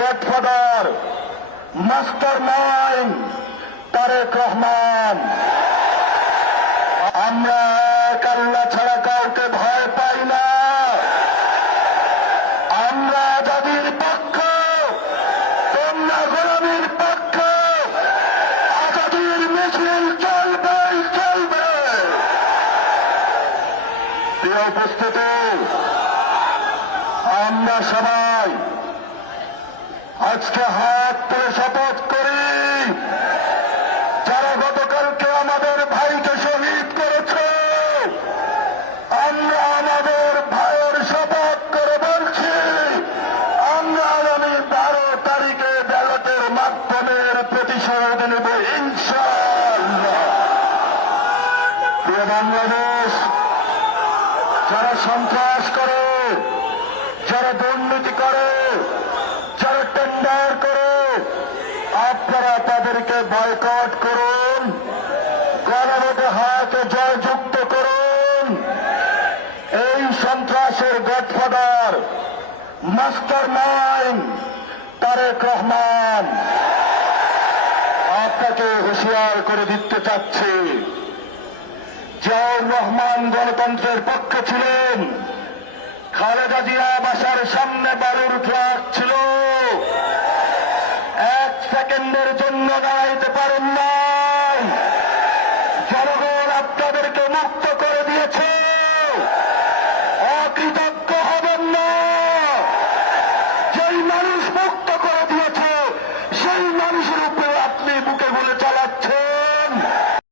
Godfather, mastermind Tarique Rahman. আমরা এক আল্লাহ ছাড়া কাউকে ভয় পাই না। আমরা আজাদির পক্ষ, তোমরা গোলামীর পক্ষ। আজাদির মিছিল চলবেই চলবে। প্রিয় উপস্থিতি, আমরা সবাই আজকে হাত তুলে শপথ করি, যারা গতকালকে আমাদের ভাইকে শহীদ করেছে, আমরা আমাদের ভাইয়ের শপথ করে বলছি, আমরা আগামী 12 তারিখে ব্যালটের মাধ্যমে প্রতিশোধ নেব ইনশাআল্লাহ। প্রিয় বাংলাদেশ, যারা সন্ত্রাস করে, যারা দুর্নীতি করে, যারা টেন্ডার করে, আপনারা তাদেরকে বয়কট করুন, গণভোটে হাতে জয়যুক্ত করুন। এই সন্ত্রাসের godfather, mastermind Tarique Rahman. আপনাকে হুঁশিয়ার করে দিতে চাচ্ছি, জিয়াউর রহমান গণতন্ত্রের পক্ষে ছিলেন, খালেদা জিয়া বাসার সামনে বালুর ট্রাক ছিল, 1 সেকেন্ডের জন্য দাঁড়াইতে পারেন না। জনগণ আপনাদেরকে মুক্ত করে